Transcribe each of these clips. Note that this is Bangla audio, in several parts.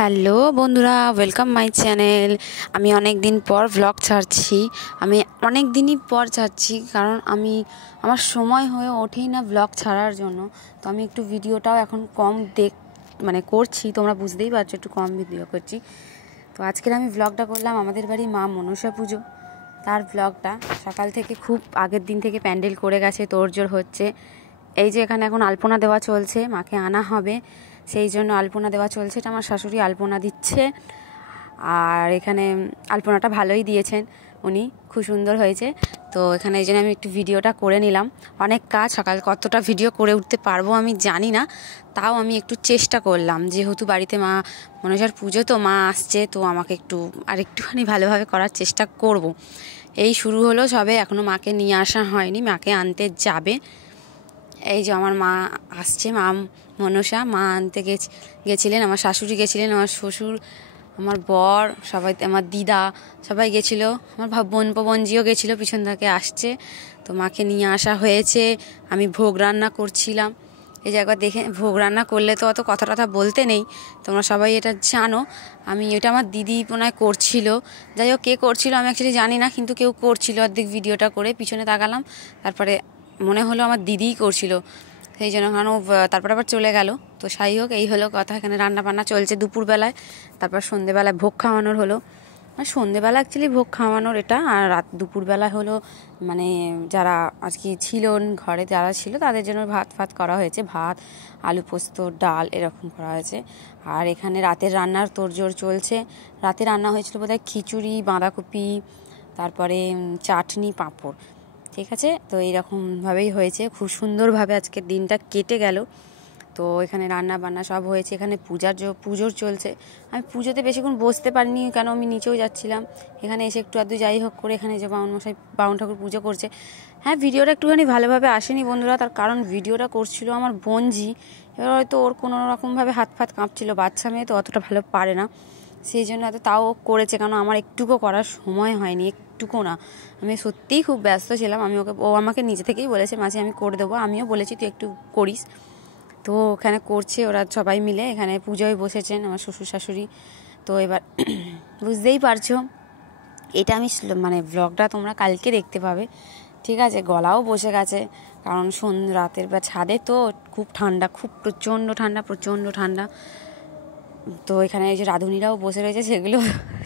হ্যালো বন্ধুরা, ওয়েলকাম মাই চ্যানেল। আমি অনেক দিন পর ব্লগ ছাড়ছি। আমি অনেক দিনই পর ছাড়ছি কারণ আমার সময় হয়ে ওঠেই না ব্লগ ছাড়ার জন্য। তো আমি একটু ভিডিওটাও এখন কম করছি, তোমরা বুঝতেই পারছো একটু কম ভিডিও করছি। তো আজকের আমি ব্লগটা করলাম আমাদের বাড়ি মা মনসা পুজো, তার ব্লগটা। সকাল থেকে খুব আগের দিন থেকে প্যান্ডেল করে গেছে, তোড়জোড় হচ্ছে। এই যে এখানে এখন আলপনা দেওয়া চলছে, মাকে আনা হবে সেই জন্য আলপনা দেওয়া চলছে। এটা আমার শাশুড়ি আলপনা দিচ্ছে, আর এখানে আলপনাটা ভালোই দিয়েছেন উনি, খুব সুন্দর হয়েছে। তো এখানে এই জন্য আমি একটু ভিডিওটা করে নিলাম। অনেক কাজ, সকাল কতটা ভিডিও করে উঠতে পারবো আমি জানি না, তাও আমি একটু চেষ্টা করলাম, যেহেতু বাড়িতে মা মনসার পুজো, তো মা আসছে, তো আমাকে একটুখানি ভালোভাবে করার চেষ্টা করব। এই শুরু হলো সবে, এখনও মাকে নিয়ে আসা হয়নি, মাকে আনতে যাবে। এই যে আমার মা আসছে, মা মনসা, মা আনতে গেছিলেন, আমার শাশুড়ি গেছিলেন, আমার শ্বশুর, আমার বর, সবাই, আমার দিদা, সবাই গেছিলো, আমার বোনজিও গেছিলো, পিছন থেকে আসছে। তো মাকে নিয়ে আসা হয়েছে। আমি ভোগ রান্না করছিলাম। এই যে একবার দেখে, ভোগ রান্না করলে তো অত কথা টথা বলতে নেই, তোমরা সবাই এটা জানো। এটা আমার দিদি মনে করছিল, যাই হোক কে করছিল আমি অ্যাকচুয়ালি জানি না, কিন্তু কেউ করছিল। অর্ধেক ভিডিওটা করে পিছনে তাকালাম, তারপরে মনে হলো আমার দিদিই করছিল, সেই জন্য কারণ তারপর আবার চলে গেল। তো যাই হোক, এই হলো কথা। এখানে রান্না বান্না চলছে দুপুরবেলায়, তারপর সন্ধেবেলায় ভোগ খাওয়ানোর হলো। সন্ধেবেলা অ্যাকচুয়ালি ভোগ খাওয়ানোর এটা, আর দুপুরবেলা হলো যারা আজকে ছিল ঘরে, যারা ছিল তাদের জন্য ভাত করা হয়েছে, ভাত, আলু পোস্ত, ডাল এরকম করা হয়েছে। আর এখানে রাতের রান্নার তোড়জোড় চলছে। রাতে রান্না হয়েছিল বোধহয় খিচুড়ি, বাঁধাকপি, তারপরে চাটনি, পাঁপড়। ঠিক আছে, তো এইরকমভাবেই হয়েছে, খুব সুন্দরভাবে আজকের দিনটা কেটে গেল। তো এখানে রান্না বান্না সব হয়েছে। এখানে পুজোর চলছে। আমি পুজোতে বেশিক্ষণ বসতে পারিনি, কেন আমি নিচেও যাচ্ছিলাম। এখানে এসে একটু আধটু যাই হোক করে, এখানে যে বাউন ঠাকুর পুজো করছে। হ্যাঁ, ভিডিওটা একটুখানি ভালোভাবে আসেনি বন্ধুরা, তার কারণ ভিডিওটা করছিল আমার বোনজি। এবার হয়তো ওর কোনো রকমভাবে হাত ফাত কাঁপছিল, বাচ্চা মেয়ে তো অতটা ভালো পারে না, সেই জন্য তাও করেছে, কারণ আমার একটুকু করার সময় হয়নি, একটুকু না। আমি সত্যিই খুব ব্যস্ত ছিলাম। ও আমাকে নিজে থেকেই বলেছে, মাঝে আমি করে দেবো, আমিও বলেছি তুই একটু করিস। তো ওখানে করছে ওরা সবাই মিলে, এখানে পুজোয় বসেছেন আমার শ্বশুর শাশুড়ি। তো এবার বুঝতেই পারছো, এটা আমি ব্লগটা তোমরা কালকে দেখতে পাবে। ঠিক আছে, গলাও বসে গেছে, কারণ রাতের বা ছাদে তো খুব ঠান্ডা, খুব প্রচণ্ড ঠান্ডা। তো এখানে এই যে রাঁধুনিরাও বসে রয়েছে,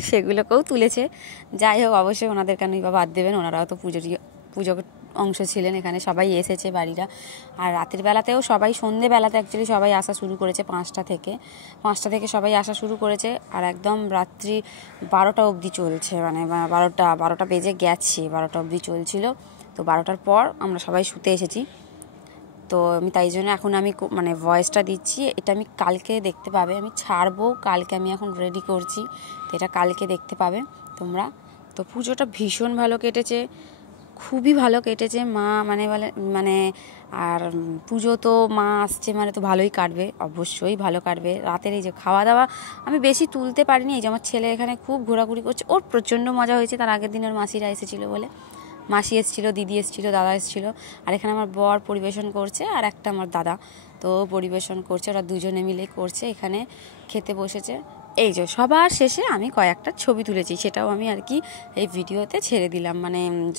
সেগুলোকেও তুলেছে। যাই হোক, অবশ্যই ওনাদের কেনই বা বাদ দেবেন, ওনারাও তো পুজোর অংশ ছিলেন, এখানে সবাই এসেছে বাড়িরা। আর রাতের বেলাতেও সবাই, সন্ধেবেলাতে অ্যাকচুয়ালি সবাই আসা শুরু করেছে, 5টা থেকে সবাই আসা শুরু করেছে, আর একদম রাত্রি 12টা অবধি চলছে, 12টা বেজে গেছে, 12টা অবধি চলছিল। তো 12টার পর আমরা সবাই শুতে এসেছি। তো আমি তাই জন্য এখন আমি ভয়েসটা দিচ্ছি, এটা আমি কালকে দেখতে পাবে, আমি ছাড়বো কালকে, আমি এখন রেডি করছি, তো এটা কালকে দেখতে পাবে তোমরা। তো পুজোটা ভীষণ ভালো কেটেছে, খুবই ভালো কেটেছে। মা আর পুজো তো মা আসছে তো ভালোই কাটবে, অবশ্যই ভালো কাটবে। রাতের এই যে খাওয়া দাওয়া আমি বেশি তুলতে পারিনি। এই যে আমার ছেলে এখানে খুব ঘোরাঘুরি করছে, ওর প্রচণ্ড মজা হয়েছে। তার আগের দিন ওর মাসিরা এসেছিলো বলে, মাসি এসেছিলো, দিদি এসেছিলো, দাদা এসেছিলো। আর এখানে আমার বর পরিবেশন করছে, আর একটা আমার দাদা, তো পরিবেশন করছে, ওরা দুজনে মিলে করছে। এখানে খেতে বসেছে। এই যে সবার শেষে আমি কয়েকটা ছবি তুলেছি, সেটাও আমি এই ভিডিওতে ছেড়ে দিলাম।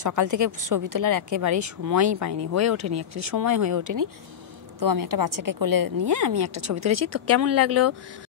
সকাল থেকে ছবি তোলার একেবারেই সময়ই পাইনি, সময় হয়ে ওঠেনি। তো আমি একটা বাচ্চাকে কোলে নিয়ে আমি একটা ছবি তুলেছি। তো কেমন লাগলো